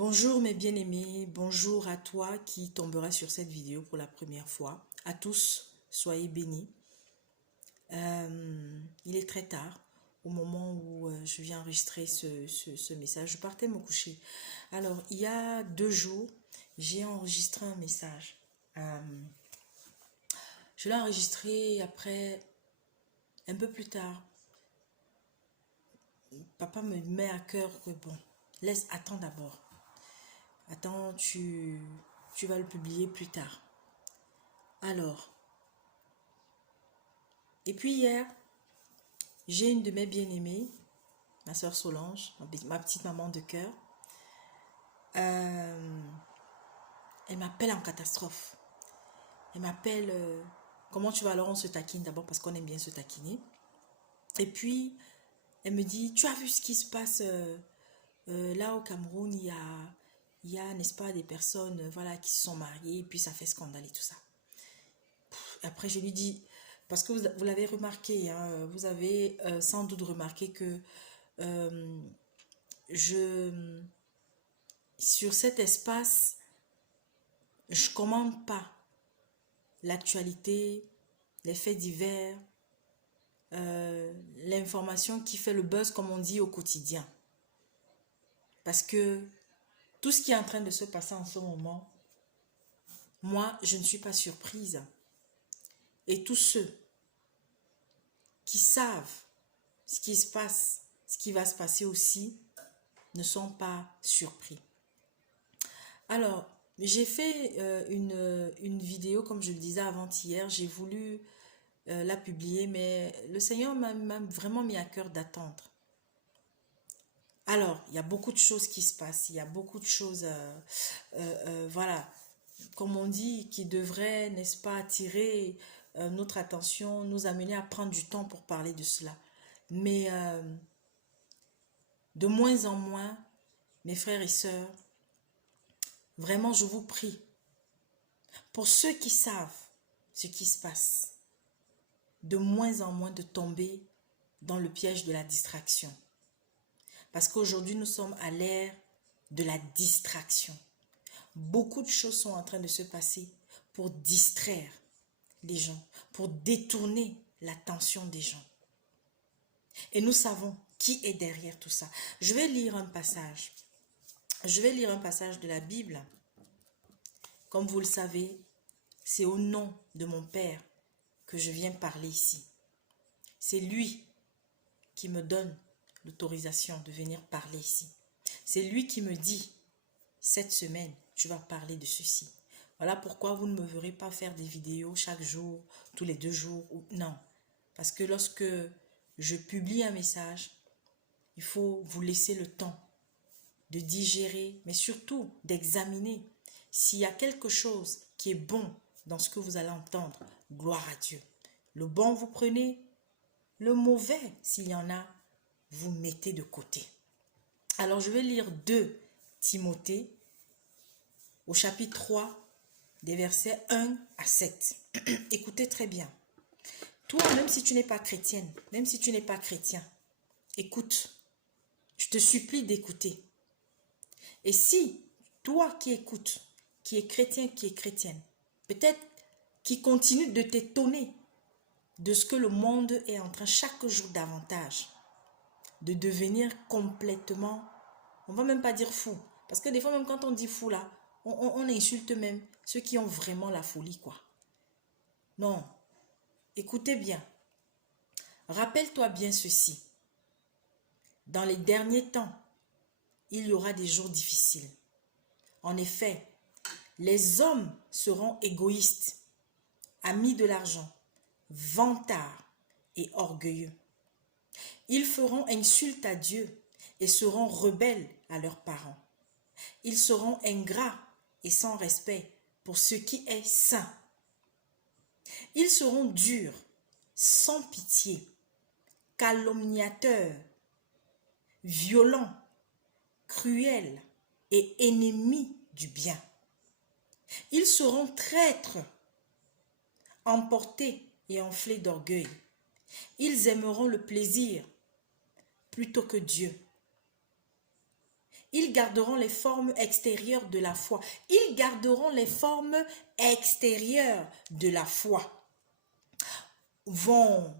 Bonjour mes bien-aimés, bonjour à toi qui tombera sur cette vidéo pour la première fois. À tous, soyez bénis. Il est très tard au moment où je viens enregistrer ce message. Je partais me coucher. Alors, il y a 2 jours, j'ai enregistré un message. Je l'ai enregistré après, un peu plus tard. Papa me met à cœur que bon, attends d'abord. Attends, tu vas le publier plus tard. Alors, et puis hier, j'ai une de mes bien-aimées, ma soeur Solange, ma petite maman de cœur. Elle m'appelle en catastrophe. Elle m'appelle, comment tu vas? Alors on se taquine d'abord parce qu'on aime bien se taquiner. Et puis, elle me dit, tu as vu ce qui se passe là au Cameroun, il y a, n'est-ce pas, des personnes voilà, qui se sont mariées et puis ça fait scandale et tout ça. Après, je lui dis, parce que vous l'avez remarqué, hein, vous avez sans doute remarqué que sur cet espace, je ne commande pas l'actualité, les faits divers, l'information qui fait le buzz, comme on dit, au quotidien. Parce que tout ce qui est en train de se passer en ce moment, moi, je ne suis pas surprise. Et tous ceux qui savent ce qui se passe, ce qui va se passer aussi, ne sont pas surpris. Alors, j'ai fait une vidéo, comme je le disais avant-hier, j'ai voulu la publier, mais le Seigneur m'a vraiment mis à cœur d'attendre. Alors, il y a beaucoup de choses qui se passent, il y a beaucoup de choses, voilà, comme on dit, qui devraient, n'est-ce pas, attirer notre attention, nous amener à prendre du temps pour parler de cela. Mais de moins en moins, mes frères et sœurs, vraiment, je vous prie, pour ceux qui savent ce qui se passe, de moins en moins de tomber dans le piège de la distraction. Parce qu'aujourd'hui, nous sommes à l'ère de la distraction. Beaucoup de choses sont en train de se passer pour distraire les gens, pour détourner l'attention des gens. Et nous savons qui est derrière tout ça. Je vais lire un passage. Je vais lire un passage de la Bible. Comme vous le savez, c'est au nom de mon Père que je viens parler ici. C'est lui qui me donne l'autorisation de venir parler ici. C'est lui qui me dit, cette semaine, tu vas parler de ceci. Voilà pourquoi vous ne me verrez pas faire des vidéos chaque jour, tous les 2 jours. Non, parce que lorsque je publie un message, il faut vous laisser le temps de digérer, mais surtout d'examiner s'il y a quelque chose qui est bon dans ce que vous allez entendre. Gloire à Dieu. Le bon, vous prenez. Le mauvais, s'il y en a, vous mettez de côté. Alors, je vais lire 2 Timothée au chapitre 3, des versets 1 à 7. Écoutez très bien. Toi, même si tu n'es pas chrétienne, même si tu n'es pas chrétien, écoute. Je te supplie d'écouter. Et si toi qui écoutes, qui es chrétien, qui est chrétienne, peut-être qui continue de t'étonner de ce que le monde est en train chaque jour davantage de devenir complètement, on va même pas dire fou, parce que des fois même quand on dit fou là, on insulte même ceux qui ont vraiment la folie quoi. Non, écoutez bien, rappelle-toi bien ceci, dans les derniers temps, il y aura des jours difficiles. En effet, les hommes seront égoïstes, amis de l'argent, vantards et orgueilleux. Ils feront insulte à Dieu et seront rebelles à leurs parents. Ils seront ingrats et sans respect pour ce qui est saint. Ils seront durs, sans pitié, calomniateurs, violents, cruels et ennemis du bien. Ils seront traîtres, emportés et enflés d'orgueil. Ils aimeront le plaisir plutôt que Dieu. Ils garderont les formes extérieures de la foi. Ils garderont les formes extérieures de la foi. Vont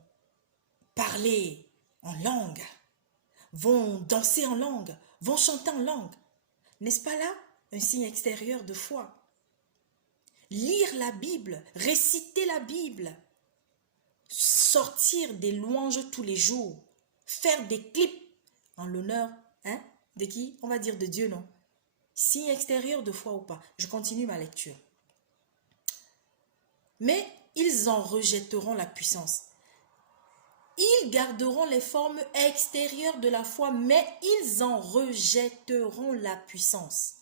parler en langue, vont danser en langue, vont chanter en langue. N'est-ce pas là un signe extérieur de foi? Lire la Bible, réciter la Bible, sortir des louanges tous les jours, faire des clips en l'honneur, de qui? On va dire de Dieu, non? Signe extérieur de foi ou pas? Je continue ma lecture. Mais ils en rejetteront la puissance. Ils garderont les formes extérieures de la foi, mais ils en rejetteront la puissance.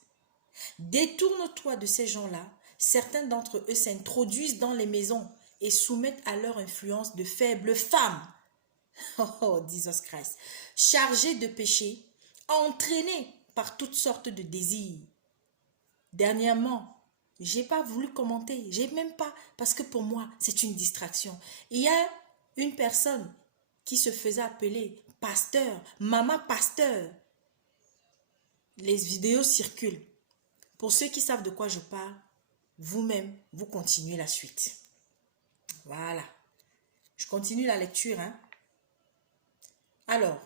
Détourne-toi de ces gens-là. Certains d'entre eux s'introduisent dans les maisons et soumettent à leur influence de faibles femmes. Oh, Jesus Christ. Chargées de péché, entraînées par toutes sortes de désirs. Dernièrement, j'ai pas voulu commenter, j'ai même pas, parce que pour moi, c'est une distraction. Il y a une personne qui se faisait appeler pasteur, maman pasteur. Les vidéos circulent. Pour ceux qui savent de quoi je parle, vous-même, vous continuez la suite. Voilà. Je continue la lecture. Alors,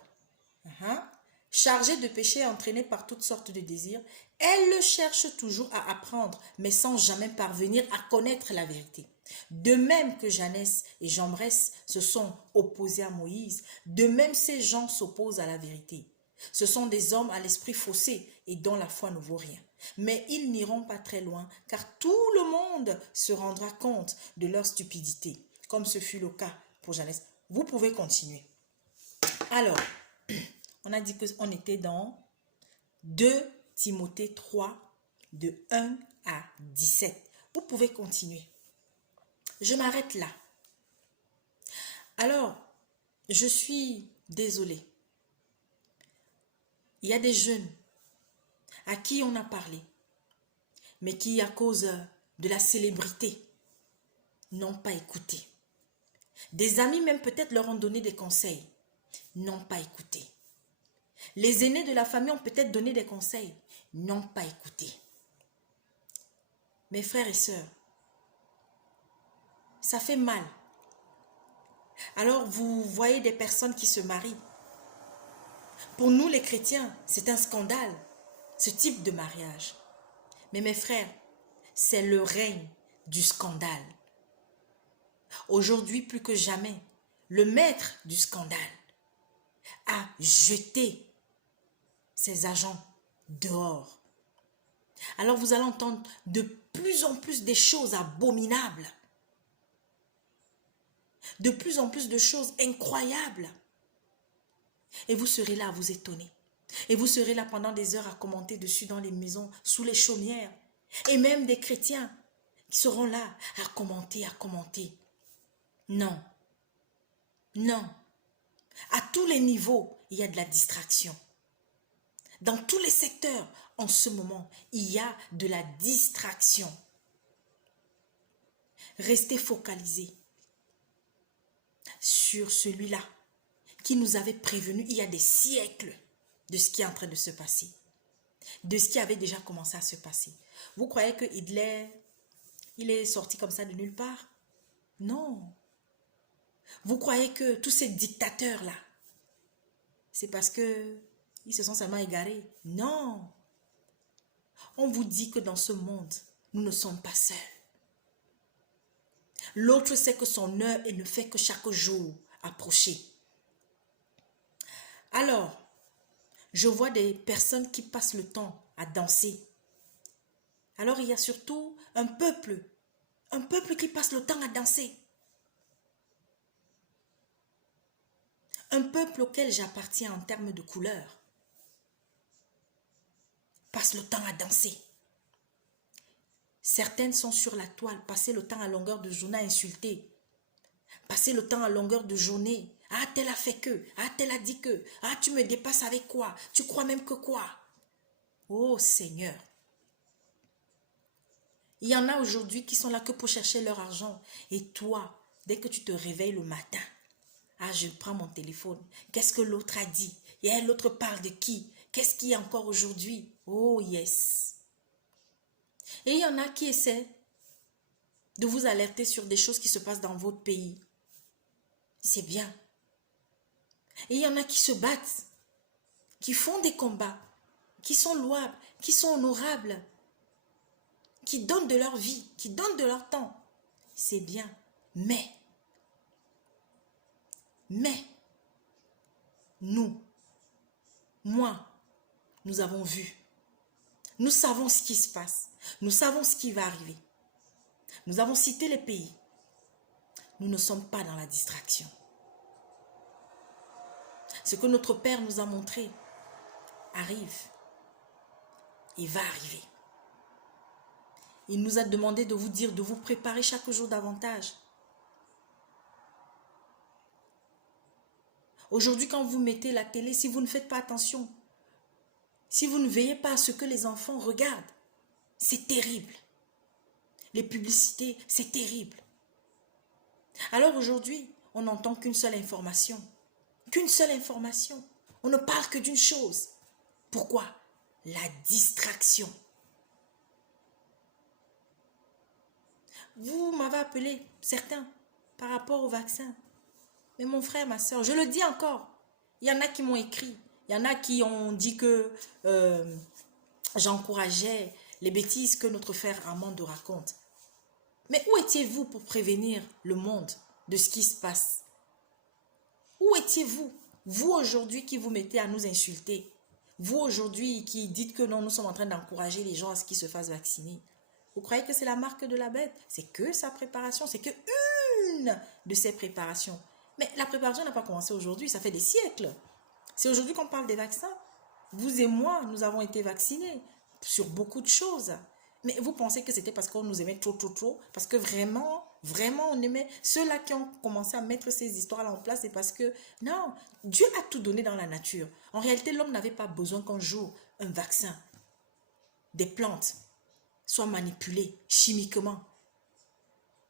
chargée de péché, entraînée par toutes sortes de désirs, elle cherche toujours à apprendre, mais sans jamais parvenir à connaître la vérité. De même que Janès et Jambres se sont opposés à Moïse, de même ces gens s'opposent à la vérité. Ce sont des hommes à l'esprit faussé et dont la foi ne vaut rien. Mais ils n'iront pas très loin, car tout le monde se rendra compte de leur stupidité, comme ce fut le cas pour Janès. Vous pouvez continuer. Alors, on a dit qu'on était dans 2 Timothée 3, de 1 à 17. Vous pouvez continuer. Je m'arrête là. Alors, je suis désolée. Il y a des jeunes à qui on a parlé, mais qui, à cause de la célébrité, n'ont pas écouté. Des amis même peut-être leur ont donné des conseils, n'ont pas écouté. Les aînés de la famille ont peut-être donné des conseils, n'ont pas écouté. Mes frères et sœurs, ça fait mal. Alors vous voyez des personnes qui se marient. Pour nous les chrétiens, c'est un scandale, ce type de mariage. Mais mes frères, c'est le règne du scandale. Aujourd'hui, plus que jamais, le maître du scandale a jeté ses agents dehors. Alors vous allez entendre de plus en plus des choses abominables. De plus en plus de choses incroyables. Et vous serez là à vous étonner. Et vous serez là pendant des heures à commenter dessus dans les maisons, sous les chaumières. Et même des chrétiens qui seront là à commenter, à commenter. Non. Non. À tous les niveaux, il y a de la distraction. Dans tous les secteurs, en ce moment, il y a de la distraction. Restez focalisés sur celui-là qui nous avait prévenu il y a des siècles de ce qui est en train de se passer, de ce qui avait déjà commencé à se passer. Vous croyez que Hitler, il est sorti comme ça de nulle part? Non. Vous croyez que tous ces dictateurs-là, c'est parce que ils se sont seulement égarés? Non. On vous dit que dans ce monde, nous ne sommes pas seuls. L'autre sait que son heure et ne fait que chaque jour approcher. Alors, je vois des personnes qui passent le temps à danser. Alors, il y a surtout un peuple qui passe le temps à danser. Un peuple auquel j'appartiens en termes de couleur passe le temps à danser. Certaines sont sur la toile, passer le temps à longueur de journée à insulter. Passer le temps à longueur de journée. Ah, tel a fait que. Ah, tel a dit que. Ah, tu me dépasses avec quoi? Tu crois même que quoi? Oh Seigneur. Il y en a aujourd'hui qui sont là que pour chercher leur argent. Et toi, dès que tu te réveilles le matin, ah, je prends mon téléphone. Qu'est-ce que l'autre a dit? Et l'autre parle de qui? Qu'est-ce qu'il y a encore aujourd'hui? Oh yes. Et il y en a qui essaient de vous alerter sur des choses qui se passent dans votre pays. C'est bien. Et il y en a qui se battent, qui font des combats, qui sont louables, qui sont honorables, qui donnent de leur vie, qui donnent de leur temps. C'est bien. Mais, nous, moi, nous avons vu. Nous savons ce qui se passe. Nous savons ce qui va arriver. Nous avons cité les pays. Nous ne sommes pas dans la distraction. Ce que notre Père nous a montré arrive et va arriver. Il nous a demandé de vous dire, de vous préparer chaque jour davantage. Aujourd'hui, quand vous mettez la télé, si vous ne faites pas attention, si vous ne veillez pas à ce que les enfants regardent, c'est terrible. Les publicités, c'est terrible. Alors aujourd'hui, on n'entend qu'une seule information. Qu'une seule information. On ne parle que d'une chose. Pourquoi? La distraction. Vous m'avez appelé, certains, par rapport au vaccin. Mais mon frère, ma soeur, je le dis encore, il y en a qui m'ont écrit, il y en a qui ont dit que j'encourageais les bêtises que notre frère Armando raconte. Mais où étiez-vous pour prévenir le monde de ce qui se passe? Où étiez-vous? Vous aujourd'hui qui vous mettez à nous insulter. Vous aujourd'hui qui dites que non, nous sommes en train d'encourager les gens à ce qu'ils se fassent vacciner. Vous croyez que c'est la marque de la bête? C'est que sa préparation, c'est que une de ses préparations. Mais la préparation n'a pas commencé aujourd'hui, ça fait des siècles. C'est aujourd'hui qu'on parle des vaccins. Vous et moi, nous avons été vaccinés sur beaucoup de choses. Mais vous pensez que c'était parce qu'on nous aimait trop? Parce que vraiment, on aimait ceux-là qui ont commencé à mettre ces histoires-là en place, c'est parce que, non, Dieu a tout donné dans la nature. En réalité, l'homme n'avait pas besoin qu'un jour, un vaccin, des plantes, soient manipulées chimiquement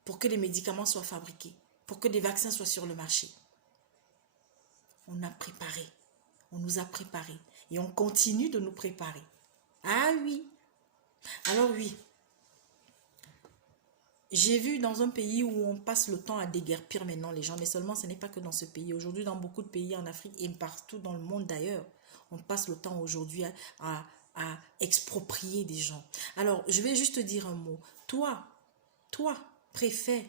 pour que des médicaments soient fabriqués, pour que des vaccins soient sur le marché. On a préparé, on nous a préparés et on continue de nous préparer. Ah oui. Alors oui, j'ai vu dans un pays où on passe le temps à déguerpir maintenant les gens, mais seulement ce n'est pas que dans ce pays. Aujourd'hui, dans beaucoup de pays en Afrique et partout dans le monde d'ailleurs, on passe le temps aujourd'hui à exproprier des gens. Alors, je vais juste te dire un mot. Toi, préfet,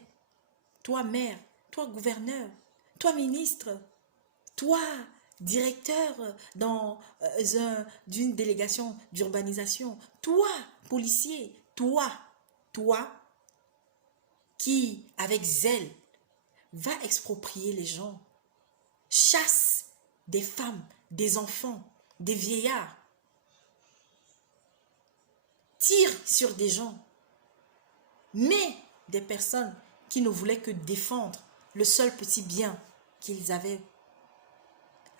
toi, maire, toi, gouverneur, toi, ministre, toi, directeur d'une délégation d'urbanisation, toi, policier, toi, qui, avec zèle, va exproprier les gens, chasse des femmes, des enfants, des vieillards, tire sur des gens, mais des personnes qui ne voulaient que défendre le seul petit bien qu'ils avaient.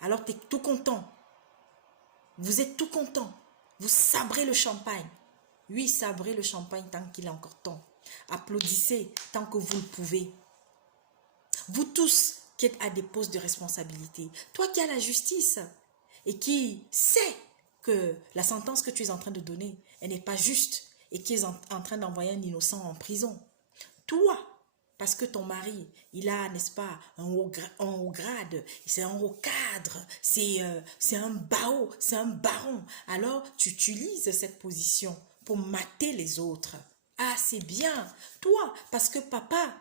Alors tu es tout content. Vous êtes tout content. Vous sabrez le champagne. Oui, sabrez le champagne tant qu'il est encore temps. Applaudissez tant que vous le pouvez. Vous tous qui êtes à des postes de responsabilité. Toi qui as la justice et qui sait que la sentence que tu es en train de donner, elle n'est pas juste et qui est en train d'envoyer un innocent en prison. Toi, parce que ton mari, il a, n'est-ce pas, un haut grade, c'est un haut cadre, c'est un bao, c'est un baron. Alors, tu utilises cette position pour mater les autres. Ah, c'est bien. Toi, parce que papa,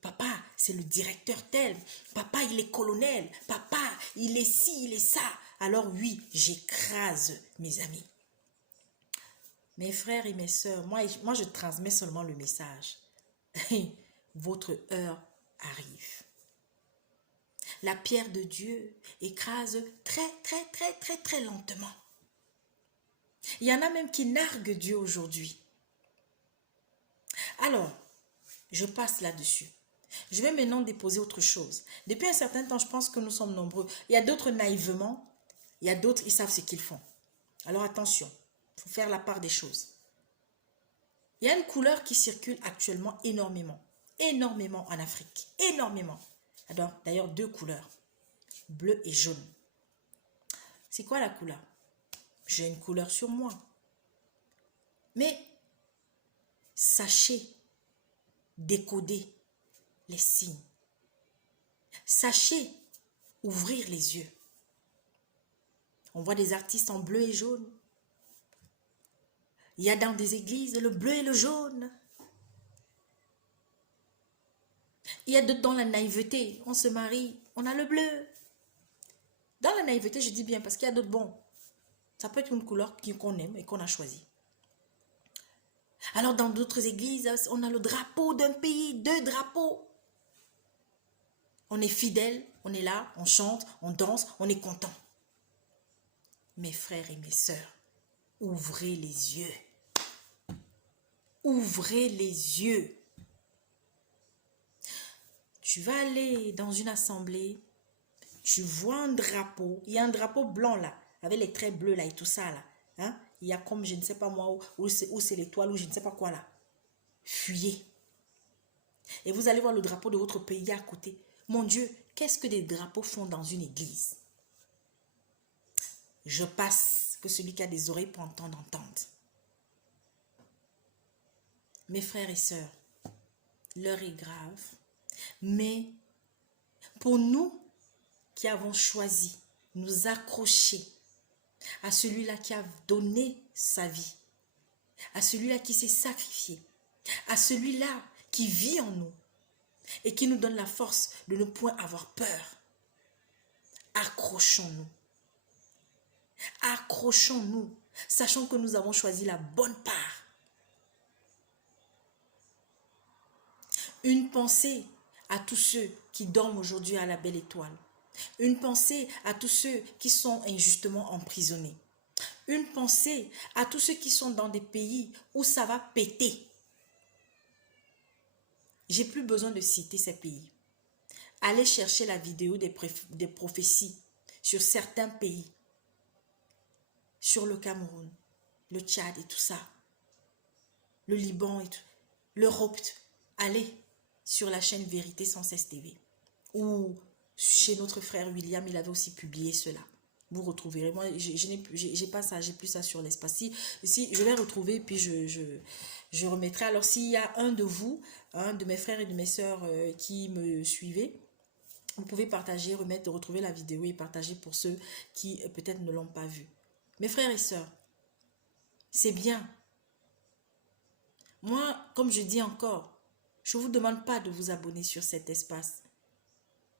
papa, c'est le directeur tel. Papa, il est colonel. Papa, il est ci, il est ça. Alors oui, j'écrase mes amis. Mes frères et mes sœurs, moi je transmets seulement le message. Votre heure arrive. La pierre de Dieu écrase très lentement. Il y en a même qui narguent Dieu aujourd'hui. Alors, je passe là-dessus. Je vais maintenant déposer autre chose. Depuis un certain temps, je pense que nous sommes nombreux. Il y a d'autres naïvement, il y a d'autres, ils savent ce qu'ils font. Alors attention, il faut faire la part des choses. Il y a une couleur qui circule actuellement énormément en Afrique, énormément. D'ailleurs, deux couleurs, bleu et jaune. C'est quoi la couleur? J'ai une couleur sur moi. Mais sachez décoder les signes. Sachez ouvrir les yeux. On voit des artistes en bleu et jaune. Il y a dans des églises le bleu et le jaune. Il y a d'autres dans la naïveté. On se marie, on a le bleu. Dans la naïveté, je dis bien parce qu'il y a d'autres bons. Ça peut être une couleur qu'on aime et qu'on a choisie. Alors dans d'autres églises, on a le drapeau d'un pays, 2 drapeaux. On est fidèle, on est là, on chante, on danse, on est content. Mes frères et mes sœurs, ouvrez les yeux. Ouvrez les yeux. Tu vas aller dans une assemblée, tu vois un drapeau, il y a un drapeau blanc là, avec les traits bleus là et tout ça là. Hein? Il y a comme je ne sais pas moi où c'est l'étoile ou je ne sais pas quoi là. Fuyez. Et vous allez voir le drapeau de votre pays à côté. Mon Dieu, qu'est-ce que des drapeaux font dans une église? Je passe, que celui qui a des oreilles pour entendre, entende. Mes frères et sœurs, l'heure est grave, mais pour nous qui avons choisi nous accrocher à celui-là qui a donné sa vie, à celui-là qui s'est sacrifié, à celui-là qui vit en nous et qui nous donne la force de ne point avoir peur. Accrochons-nous. Accrochons-nous, sachant que nous avons choisi la bonne part. Une pensée à tous ceux qui dorment aujourd'hui à la belle étoile. Une pensée à tous ceux qui sont injustement emprisonnés. Une pensée à tous ceux qui sont dans des pays où ça va péter. J'ai plus besoin de citer ces pays. Allez chercher la vidéo des prophéties sur certains pays. Sur le Cameroun, le Tchad et tout ça. Le Liban et tout. L'Europe. Allez sur la chaîne Vérité sans cesse TV. Ou chez notre frère William, il avait aussi publié cela. Vous retrouverez. Moi, j'ai pas ça, j'ai plus ça sur l'espace. Si je vais retrouver, puis je remettrai. Alors, s'il y a un de vous, un de mes frères et de mes sœurs qui me suivez, vous pouvez partager, retrouver la vidéo et partager pour ceux qui peut-être ne l'ont pas vue. Mes frères et sœurs, c'est bien. Moi, comme je dis encore, je ne vous demande pas de vous abonner sur cet espace.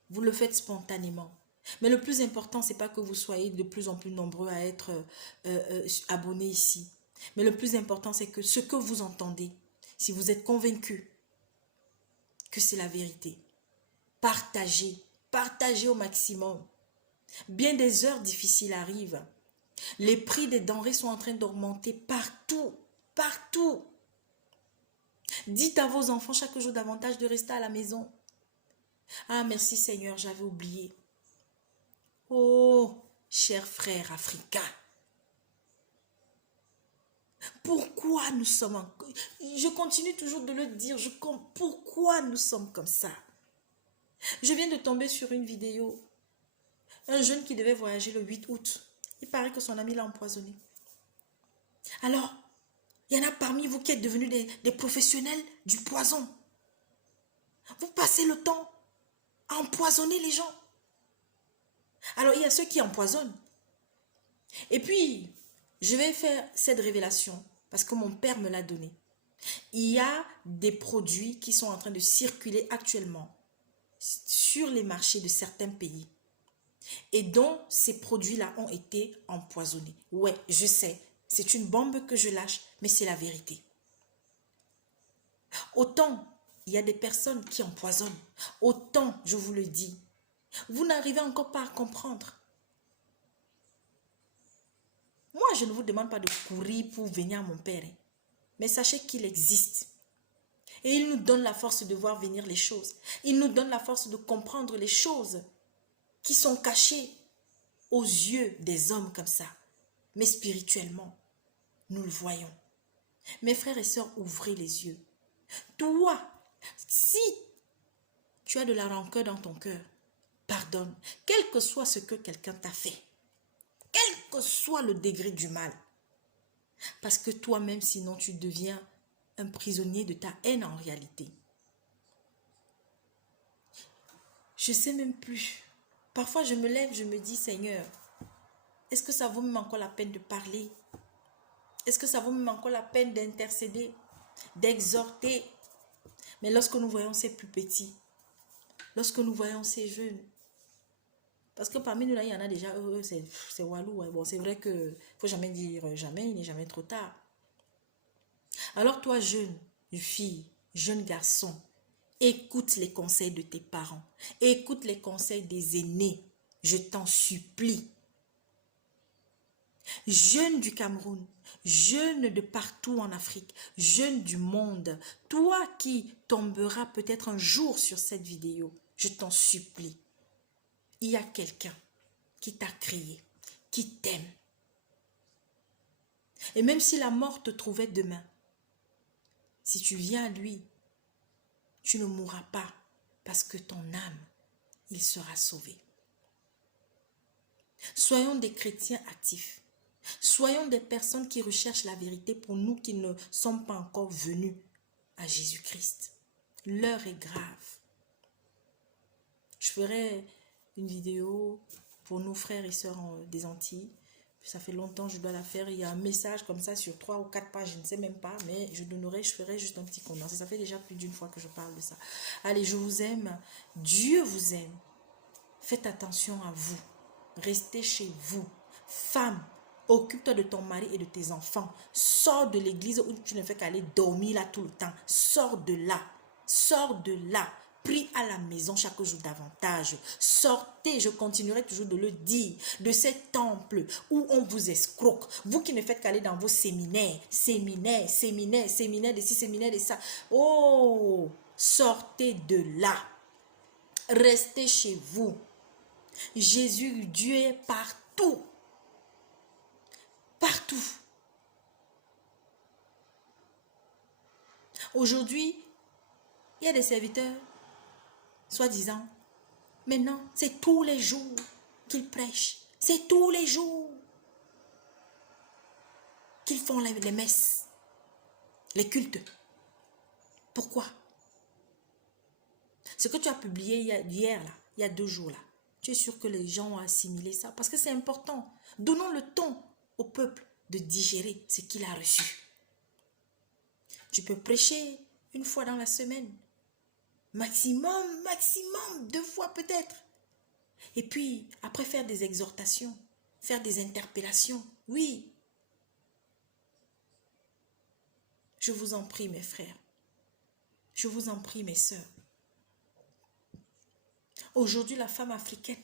Vous le faites spontanément. Mais le plus important, ce n'est pas que vous soyez de plus en plus nombreux à être abonnés ici. Mais le plus important, c'est que ce que vous entendez, si vous êtes convaincu que c'est la vérité, partagez. Partagez au maximum. Bien des heures difficiles arrivent. Les prix des denrées sont en train d'augmenter partout. Partout. Dites à vos enfants chaque jour davantage de rester à la maison. Ah, merci Seigneur, j'avais oublié. Oh, chers frères africains. Pourquoi nous sommes... Je continue toujours de le dire. Pourquoi nous sommes comme ça? Je viens de tomber sur une vidéo. Un jeune qui devait voyager le 8 août. Il paraît que son ami l'a empoisonné. Alors, il y en a parmi vous qui êtes devenus des professionnels du poison. Vous passez le temps à empoisonner les gens. Alors, il y a ceux qui empoisonnent. Et puis, je vais faire cette révélation parce que mon père me l'a donné. Il y a des produits qui sont en train de circuler actuellement sur les marchés de certains pays et dont ces produits-là ont été empoisonnés. Ouais, je sais, c'est une bombe que je lâche, mais c'est la vérité. Autant il y a des personnes qui empoisonnent, autant, je vous le dis, vous n'arrivez encore pas à comprendre. Moi, je ne vous demande pas de courir pour venir à mon père, mais sachez qu'il existe. Et il nous donne la force de voir venir les choses. Il nous donne la force de comprendre les choses qui sont cachées aux yeux des hommes comme ça. Mais spirituellement, nous le voyons. Mes frères et sœurs, ouvrez les yeux. Toi, si tu as de la rancœur dans ton cœur, pardonne, quel que soit ce que quelqu'un t'a fait. quel que soit le degré du mal. Parce que toi-même, sinon, tu deviens un prisonnier de ta haine en réalité. Je ne sais même plus. Parfois, je me lève, je me dis, Seigneur, est-ce que ça vaut même encore la peine de parler? Est-ce que ça vaut même encore la peine d'intercéder, d'exhorter? Mais lorsque nous voyons ces plus petits, lorsque nous voyons ces jeunes, parce que parmi nous, là, il y en a déjà, c'est walou. Ouais. Bon, c'est vrai qu'il ne faut jamais dire jamais, il n'est jamais trop tard. Alors toi, jeune fille, jeune garçon, écoute les conseils de tes parents. Écoute les conseils des aînés. Je t'en supplie. Jeunes du Cameroun, jeunes de partout en Afrique, jeunes du monde, toi qui tomberas peut-être un jour sur cette vidéo, je t'en supplie. Il y a quelqu'un qui t'a créé, qui t'aime. Et même si la mort te trouvait demain, si tu viens à lui, tu ne mourras pas parce que ton âme, il sera sauvé. Soyons des chrétiens actifs. Soyons des personnes qui recherchent la vérité pour nous qui ne sommes pas encore venus à Jésus-Christ. L'heure est grave. Je ferai une vidéo pour nos frères et sœurs des Antilles. Ça fait longtemps que je dois la faire. Il y a un message comme ça sur 3 ou 4 pages, je ne sais même pas, mais je ferai juste un petit condensé. Ça fait déjà plus d'une fois que je parle de ça. Allez, je vous aime. Dieu vous aime. Faites attention à vous. Restez chez vous. Femme, occupe-toi de ton mari et de tes enfants. Sors de l'église où tu ne fais qu'aller dormir là tout le temps. Sors de là. Sors de là. Prie à la maison chaque jour davantage. Sortez, je continuerai toujours de le dire, de ces temples où on vous escroque. Vous qui ne faites qu'aller dans vos séminaires de ci, séminaires de ça. Oh, sortez de là. Restez chez vous. Jésus, Dieu est partout. Partout. Aujourd'hui, il y a des serviteurs, soi-disant, maintenant, c'est tous les jours qu'ils prêchent. C'est tous les jours qu'ils font les messes, les cultes. Pourquoi? Ce que tu as publié hier, là, il y a 2 jours, là, tu es sûr que les gens ont assimilé ça? Parce que c'est important. Donnons le temps au peuple de digérer ce qu'il a reçu. Tu peux prêcher 1 fois dans la semaine. Maximum 2 fois peut-être. Et puis, après faire des exhortations, faire des interpellations. Oui. Je vous en prie, mes frères. Je vous en prie, mes sœurs. Aujourd'hui, la femme africaine,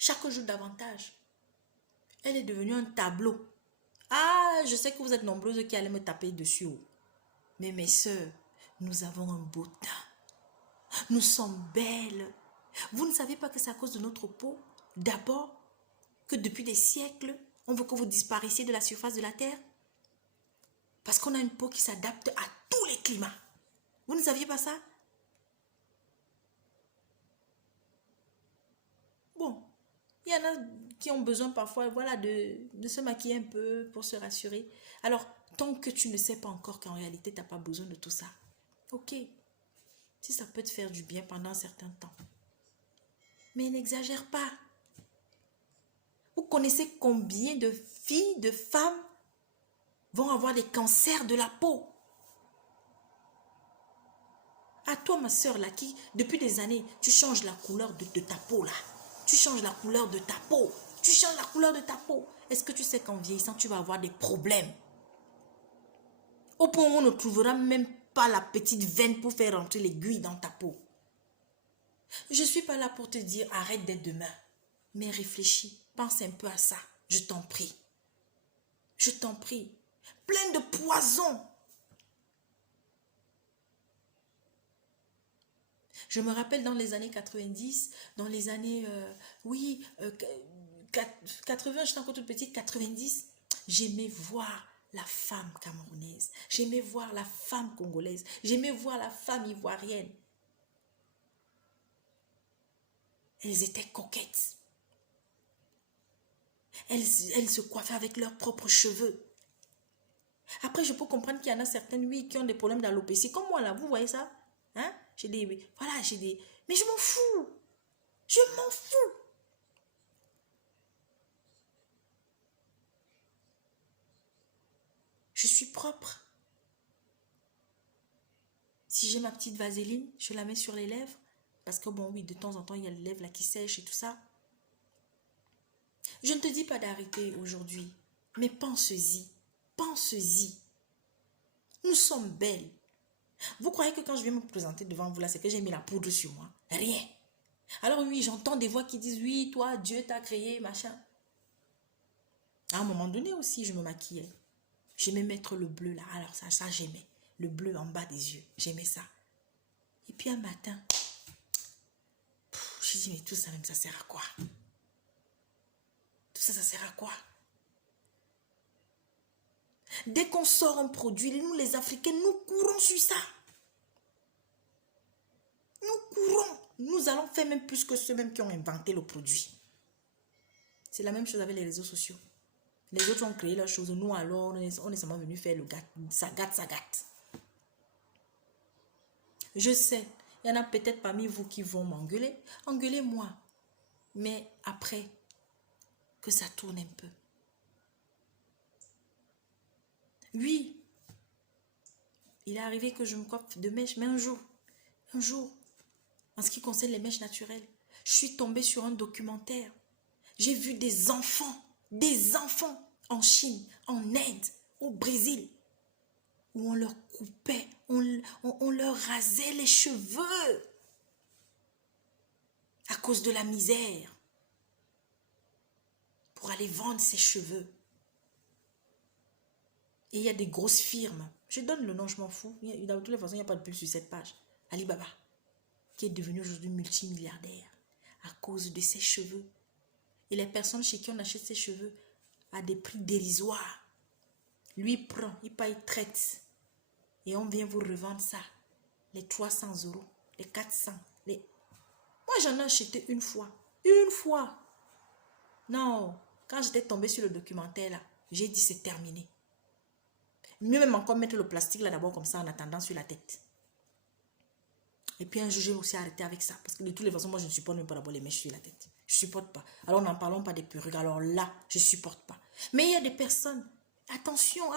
chaque jour davantage, elle est devenue un tableau. Ah, je sais que vous êtes nombreuses qui allaient me taper dessus. Mais mes sœurs, nous avons un beau teint. Nous sommes belles. Vous ne savez pas que c'est à cause de notre peau, d'abord, que depuis des siècles, on veut que vous disparaissiez de la surface de la terre? Parce qu'on a une peau qui s'adapte à tous les climats. Vous ne saviez pas ça? Bon, il y en a qui ont besoin parfois, voilà, de se maquiller un peu pour se rassurer. Alors, tant que tu ne sais pas encore qu'en réalité, tu n'as pas besoin de tout ça, ok, si ça peut te faire du bien pendant un certain temps. Mais n'exagère pas. Vous connaissez combien de filles, de femmes vont avoir des cancers de la peau? À toi, ma soeur, là, qui, depuis des années, tu changes la couleur de ta peau, là. Tu changes la couleur de ta peau. Tu changes la couleur de ta peau. Est-ce que tu sais qu'en vieillissant, tu vas avoir des problèmes? Au point où on ne trouvera même pas la petite veine pour faire rentrer l'aiguille dans ta peau. Je ne suis pas là pour te dire arrête dès demain. Mais réfléchis, pense un peu à ça. Je t'en prie. Je t'en prie. Plein de poison. Je me rappelle dans les années 90, dans les années, 80, j'étais encore toute petite, 90, j'aimais voir la femme camerounaise, j'aimais voir la femme congolaise, j'aimais voir la femme ivoirienne. Elles étaient coquettes. Elles se coiffent avec leurs propres cheveux. Après, je peux comprendre qu'il y en a certaines, oui, qui ont des problèmes d'alopécie. Comme moi, là, vous voyez ça? Hein? J'ai des... Voilà, j'ai des... Mais je m'en fous. Je m'en fous. Je suis propre. Si j'ai ma petite vaseline, je la mets sur les lèvres. Parce que bon, oui, de temps en temps, il y a les lèvres là qui sèchent et tout ça. Je ne te dis pas d'arrêter aujourd'hui. Mais pense-y. Pense-y. Nous sommes belles. Vous croyez que quand je viens me présenter devant vous là, c'est que j'ai mis la poudre sur moi? Rien. Alors oui, j'entends des voix qui disent, oui, toi, Dieu t'a créé, machin. À un moment donné aussi, je me maquillais. J'aimais mettre le bleu là. Alors ça j'aimais. Le bleu en bas des yeux. J'aimais ça. Et puis un matin, j'ai dit, mais tout ça même, ça sert à quoi? Tout ça, ça sert à quoi? Dès qu'on sort un produit, nous les Africains, nous courons sur ça. Nous courons. Nous allons faire même plus que ceux-mêmes qui ont inventé le produit. C'est la même chose avec les réseaux sociaux. Les autres ont créé leurs choses. Nous, alors, on est seulement venus faire le gâte. Ça gâte, ça gâte. Je sais, il y en a peut-être parmi vous qui vont m'engueuler. Engueulez-moi. Mais après, que ça tourne un peu. Oui, il est arrivé que je me coiffe de mèches, mais un jour, en ce qui concerne les mèches naturelles, je suis tombée sur un documentaire. J'ai vu des enfants en Chine, en Inde, au Brésil, où on leur coupait, on leur rasait les cheveux à cause de la misère pour aller vendre ses cheveux. Et il y a des grosses firmes, je donne le nom, je m'en fous, de toutes les façons, il n'y a pas de pub sur cette page. Alibaba, qui est devenu aujourd'hui multimilliardaire à cause de ses cheveux. Et les personnes chez qui on achète ses cheveux à des prix dérisoires. Lui prend, il paye, traite. Et on vient vous revendre ça. Les 300 €, les 400. Moi, j'en ai acheté une fois. Une fois. Non, quand j'étais tombée sur le documentaire, là, j'ai dit c'est terminé. Mieux même encore mettre le plastique là d'abord comme ça en attendant sur la tête. Et puis un jour, j'ai aussi arrêté avec ça. Parce que de toutes les façons, moi, je ne supporte même pas d'abord les mèches sur la tête. Je ne supporte pas. Alors, n'en parlons pas des perruques. Alors là, je ne supporte pas. Mais il y a des personnes, attention,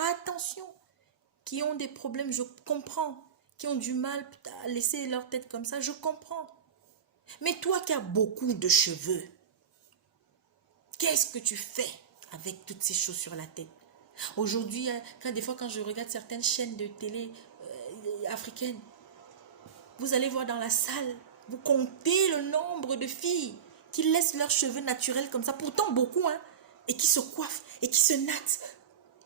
qui ont des problèmes, je comprends. Qui ont du mal à laisser leur tête comme ça, je comprends. Mais toi qui as beaucoup de cheveux, qu'est-ce que tu fais avec toutes ces choses sur la tête? Aujourd'hui, des fois, quand je regarde certaines chaînes de télé africaines, vous allez voir dans la salle, vous comptez le nombre de filles qui laissent leurs cheveux naturels comme ça, pourtant beaucoup, hein, et qui se coiffent et qui se nattent.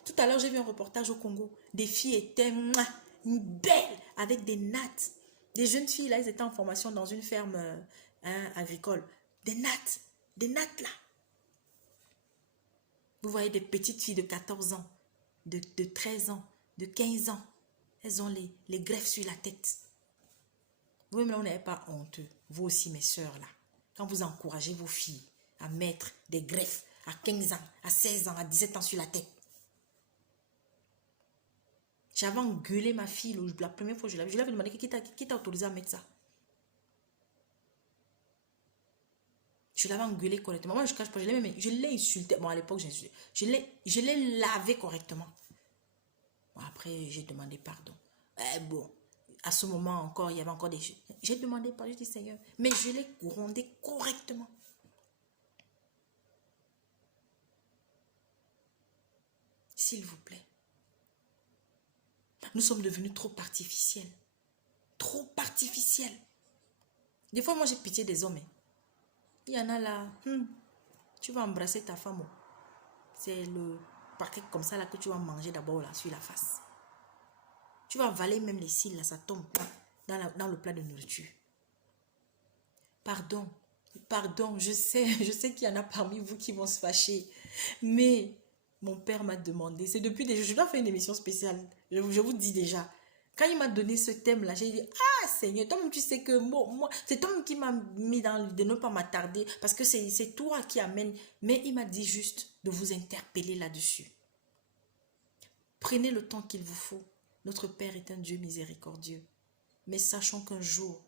Tout à l'heure, j'ai vu un reportage au Congo. Des filles étaient belles avec des nattes. Des jeunes filles, là, elles étaient en formation dans une ferme agricole. Des nattes là. Vous voyez des petites filles de 14 ans, de 13 ans, de 15 ans. Elles ont les greffes sur la tête. Vous-même, là, vous n'avez pas honteux. Vous aussi, mes soeurs, là. Quand vous encouragez vos filles à mettre des greffes à 15 ans, à 16 ans, à 17 ans sur la tête. J'avais engueulé ma fille la première fois que je l'avais demandé qui t'a autorisé à mettre ça. Je l'avais engueulé correctement. Moi, je ne cache pas, je l'ai insulté. Bon, à l'époque, je l'ai lavé correctement. Bon, après, j'ai demandé pardon. Bon, à ce moment encore, il y avait encore des... J'ai demandé pardon, je dis Seigneur, mais je l'ai grondé correctement. S'il vous plaît. Nous sommes devenus trop artificiels. Trop artificiels. Des fois, moi, j'ai pitié des hommes. Il y en a là, tu vas embrasser ta femme. C'est le paquet comme ça là que tu vas manger d'abord là sur la face. Tu vas avaler même les cils là, ça tombe dans le plat de nourriture. Pardon, je sais qu'il y en a parmi vous qui vont se fâcher. Mais mon père m'a demandé, c'est depuis déjà, je dois faire une émission spéciale, je vous dis déjà. Quand il m'a donné ce thème-là, j'ai dit, ah Seigneur, toi-même tu sais que moi c'est toi-même qui m'a mis dans de ne pas m'attarder parce que c'est toi qui amène. Mais il m'a dit juste de vous interpeller là-dessus. Prenez le temps qu'il vous faut. Notre Père est un Dieu miséricordieux. Mais sachons qu'un jour,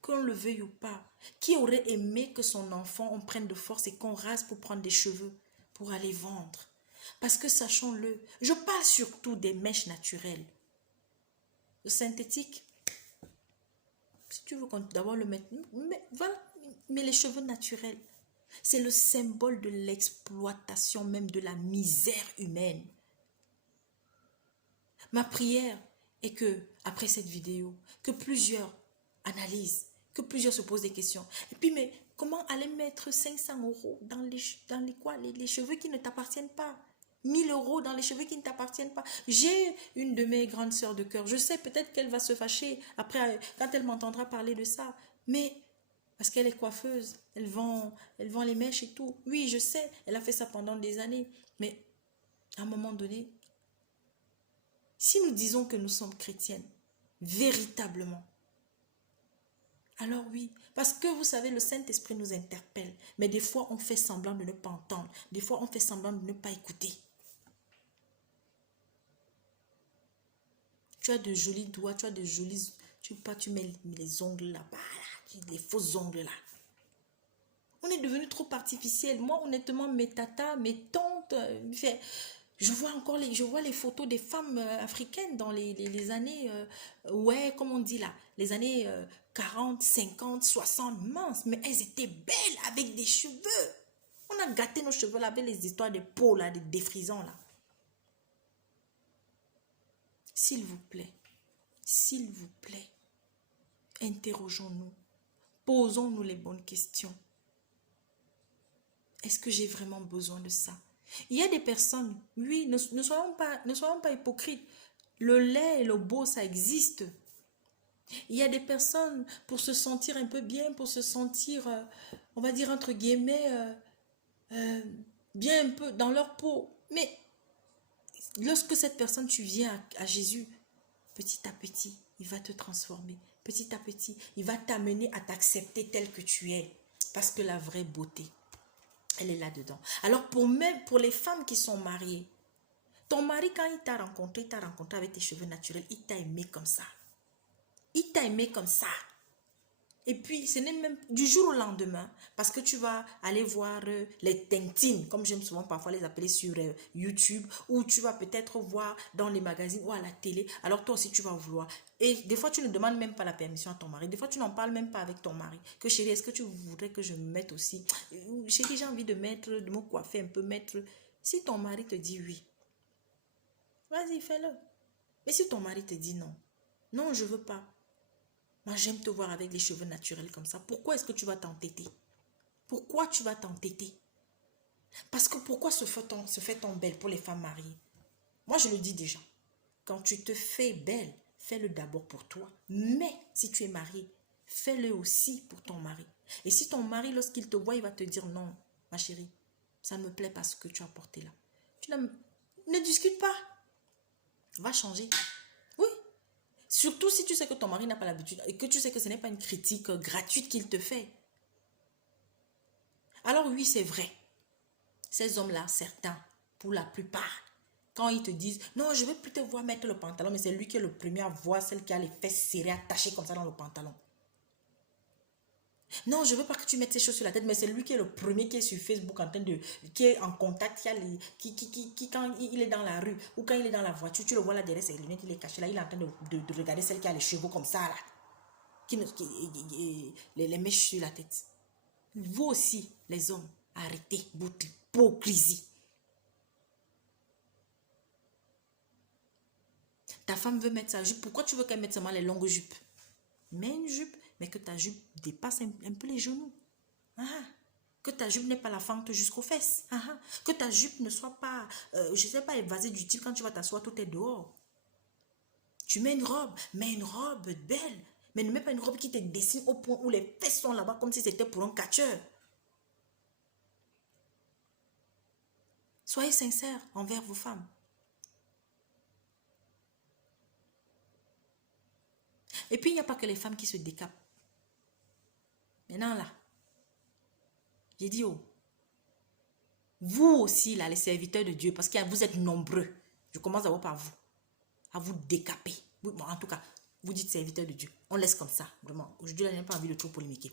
qu'on le veuille ou pas, qui aurait aimé que son enfant, on prenne de force et qu'on rase pour prendre des cheveux, pour aller vendre? Parce que sachons-le, je parle surtout des mèches naturelles. Le synthétique, si tu veux d'abord le mettre, mais voilà, mais les cheveux naturels, c'est le symbole de l'exploitation même de la misère humaine. Ma prière est que, après cette vidéo, que plusieurs analysent, que plusieurs se posent des questions. Et puis, mais comment aller mettre 500 € les cheveux qui ne t'appartiennent pas? 1000 € dans les cheveux qui ne t'appartiennent pas. J'ai une de mes grandes sœurs de cœur. Je sais peut-être qu'elle va se fâcher après quand elle m'entendra parler de ça. Mais parce qu'elle est coiffeuse, elle vend les mèches et tout. Oui, je sais, elle a fait ça pendant des années. Mais à un moment donné, si nous disons que nous sommes chrétiennes, véritablement, alors oui, parce que vous savez, le Saint-Esprit nous interpelle, mais des fois on fait semblant de ne pas entendre, des fois on fait semblant de ne pas écouter. Tu as de jolis doigts, tu as de jolis... Tu mets les ongles là-bas, les faux ongles là. On est devenu trop artificiel. Moi, honnêtement, mes tatas, mes tantes, je vois les photos des femmes africaines dans les années, ouais, comme on dit là, les années 40, 50, 60, minces, mais elles étaient belles avec des cheveux. On a gâté nos cheveux là avec les histoires de peau là, des défrisants là. S'il vous plaît, interrogeons-nous, posons-nous les bonnes questions. Est-ce que j'ai vraiment besoin de ça? Il y a des personnes, oui, ne soyons pas hypocrites. Le laid et le beau, ça existe. Il y a des personnes, pour se sentir un peu bien, pour se sentir, on va dire entre guillemets, bien un peu dans leur peau. Mais lorsque cette personne, tu viens à Jésus, petit à petit, il va te transformer. Petit à petit, il va t'amener à t'accepter tel que tu es. Parce que la vraie beauté, elle est là-dedans. Alors pour les femmes qui sont mariées, ton mari, quand il t'a rencontré avec tes cheveux naturels, il t'a aimé comme ça. Il t'a aimé comme ça. Et puis, ce n'est même du jour au lendemain, parce que tu vas aller voir les tintines, comme j'aime souvent parfois les appeler sur YouTube, ou tu vas peut-être voir dans les magazines ou à la télé. Alors toi aussi, tu vas vouloir. Et des fois, tu ne demandes même pas la permission à ton mari. Des fois, tu n'en parles même pas avec ton mari. Que chérie, est-ce que tu voudrais que je me mette aussi? Chérie, j'ai envie de me coiffer un peu, mettre... Si ton mari te dit oui, vas-y, fais-le. Mais si ton mari te dit non, non, je ne veux pas. Moi, j'aime te voir avec les cheveux naturels comme ça. Pourquoi est-ce que tu vas t'entêter? Pourquoi tu vas t'entêter? Parce que pourquoi se fait-on belle pour les femmes mariées? Moi, je le dis déjà. Quand tu te fais belle, fais-le d'abord pour toi. Mais si tu es mariée, fais-le aussi pour ton mari. Et si ton mari, lorsqu'il te voit, il va te dire non, ma chérie, ça ne me plaît pas ce que tu as porté là. Ne discute pas. Va changer. Oui. Surtout si tu sais que ton mari n'a pas l'habitude et que tu sais que ce n'est pas une critique gratuite qu'il te fait. Alors oui, c'est vrai. Ces hommes-là, certains, pour la plupart, quand ils te disent, non, je ne veux plus te voir mettre le pantalon, mais c'est lui qui est le premier à voir celle qui a les fesses serrées, attachées comme ça dans le pantalon. Non, je ne veux pas que tu mettes ces choses sur la tête, mais c'est lui qui est le premier qui est sur Facebook en train de, qui est en contact, qui quand il est dans la rue ou quand il est dans la voiture, tu le vois là derrière ses lunettes, il est caché là, il est en train de regarder celle qui a les cheveux comme ça là, les mèches sur la tête. Vous aussi, les hommes, arrêtez votre hypocrisie. Ta femme veut mettre sa jupe, pourquoi tu veux qu'elle mette seulement les longues jupes? Mets une jupe, mais que ta jupe dépasse un peu les genoux. Que ta jupe n'ait pas la fente jusqu'aux fesses. Que ta jupe ne soit pas, je ne sais pas, évasée du type quand tu vas t'asseoir, tout est dehors. Tu mets une robe belle, mais ne mets pas une robe qui te dessine au point où les fesses sont là-bas comme si c'était pour un catcheur. Soyez sincères envers vos femmes. Et puis, il n'y a pas que les femmes qui se décapent. Maintenant, là, j'ai dit, oh, vous aussi, là, les serviteurs de Dieu, parce que vous êtes nombreux. Je commence d'abord par vous. À vous décaper. Bon, en tout cas, vous dites serviteurs de Dieu. On laisse comme ça, vraiment. Aujourd'hui, là, je n'ai pas envie de trop polémiquer.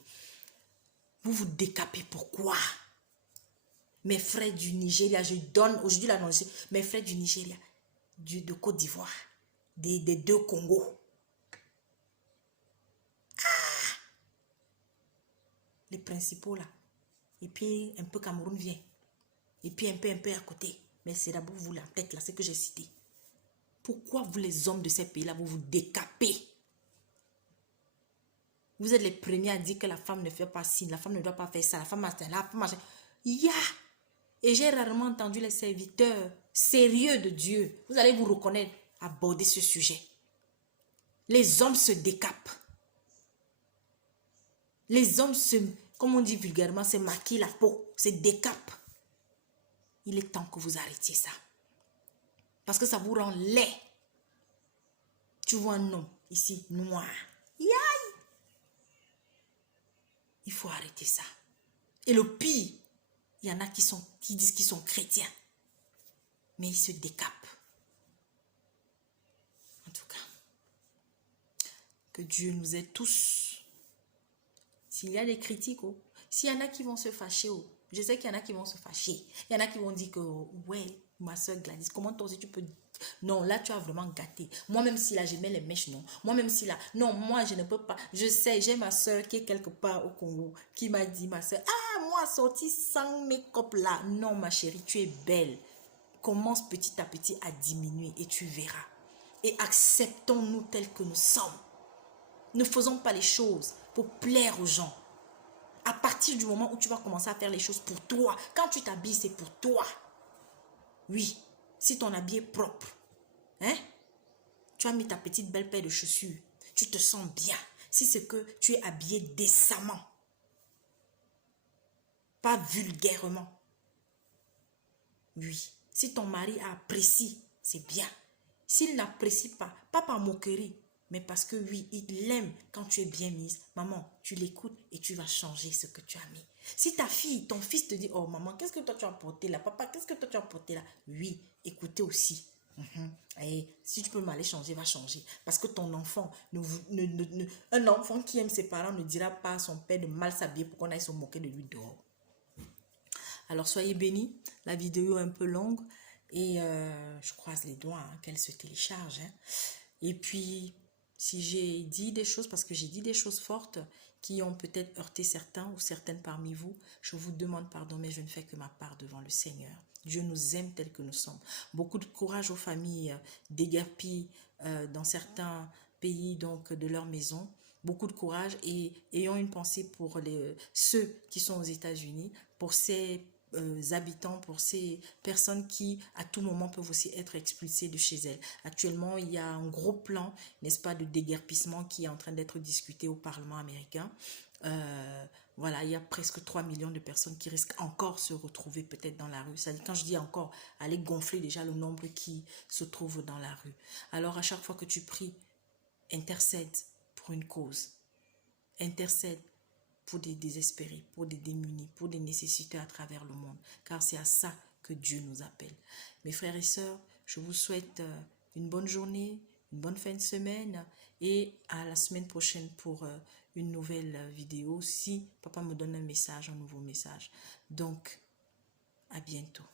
Vous vous décapez. Pourquoi? Mes frères du Nigeria, je donne aujourd'hui la non, mes frères du Nigeria, de Côte d'Ivoire, des deux Congos. Ah! Les principaux là. Et puis un peu Cameroun vient. Et puis un peu à côté. Mais c'est d'abord vous la tête là, c'est que j'ai cité. Pourquoi vous les hommes de ces pays-là, vous vous décapez? Vous êtes les premiers à dire que la femme ne fait pas ci, la femme ne doit pas faire ça, la femme a ça, la femme a ça. Et j'ai rarement entendu les serviteurs sérieux de Dieu. Vous allez vous reconnaître aborder ce sujet. Les hommes se décapent. Les hommes se, comme on dit vulgairement, se maquillent la peau, se décapent. Il est temps que vous arrêtiez ça. Parce que ça vous rend laid. Tu vois un homme ici, noir. Yaï! Il faut arrêter ça. Et le pire, il y en a qui disent qu'ils sont chrétiens. Mais ils se décapent. En tout cas, que Dieu nous aide tous. S'il y a des critiques, oh, s'il y en a qui vont se fâcher, oh, je sais qu'il y en a qui vont se fâcher. Il y en a qui vont dire que, ouais, ma soeur Gladys, comment toi aussi tu peux... Non, là, tu as vraiment gâté. Moi-même si là, je mets les mèches, non. Moi-même si là, non, moi, je ne peux pas. Je sais, j'ai ma soeur qui est quelque part au Congo, qui m'a dit, ma soeur, ah, moi, sorti sans make-up là. Non, ma chérie, tu es belle. Commence petit à petit à diminuer et tu verras. Et acceptons-nous tels que nous sommes. Ne faisons pas les choses pour plaire aux gens. À partir du moment où tu vas commencer à faire les choses pour toi, quand tu t'habilles, c'est pour toi. Oui, si ton habit est propre, hein, tu as mis ta petite belle paire de chaussures, tu te sens bien. Si c'est que tu es habillé décemment, pas vulgairement. Oui, si ton mari apprécie, c'est bien. S'il n'apprécie pas, pas par moquerie, mais parce que oui, il l'aime quand tu es bien mise. Maman, tu l'écoutes et tu vas changer ce que tu as mis. Si ta fille, ton fils te dit, oh maman, qu'est-ce que toi tu as porté là? Papa, qu'est-ce que toi tu as porté là? Oui, écoutez aussi. Et si tu peux m'aller changer, va changer. Parce que ton enfant, un enfant qui aime ses parents ne dira pas à son père de mal s'habiller pour qu'on aille se moquer de lui dehors. Alors soyez bénis. La vidéo est un peu longue et je croise les doigts qu'elle se télécharge. Et puis, si j'ai dit des choses, parce que j'ai dit des choses fortes qui ont peut-être heurté certains ou certaines parmi vous, je vous demande pardon, mais je ne fais que ma part devant le Seigneur. Dieu nous aime tels que nous sommes. Beaucoup de courage aux familles déguerpies dans certains pays donc de leur maison. Beaucoup de courage et ayons une pensée pour ceux qui sont aux États-Unis, pour ces habitants, pour ces personnes qui à tout moment peuvent aussi être expulsées de chez elles. Actuellement, il y a un gros plan, n'est-ce pas, de déguerpissement qui est en train d'être discuté au Parlement américain. Voilà, il y a presque 3 millions de personnes qui risquent encore de se retrouver peut-être dans la rue. C'est-à-dire, quand je dis encore, allez gonfler déjà le nombre qui se trouve dans la rue. Alors, à chaque fois que tu pries, intercède pour une cause. Intercède pour des désespérés, pour des démunis, pour des nécessiteux à travers le monde. Car c'est à ça que Dieu nous appelle. Mes frères et sœurs, je vous souhaite une bonne journée, une bonne fin de semaine et à la semaine prochaine pour une nouvelle vidéo si papa me donne un message, un nouveau message. Donc, à bientôt.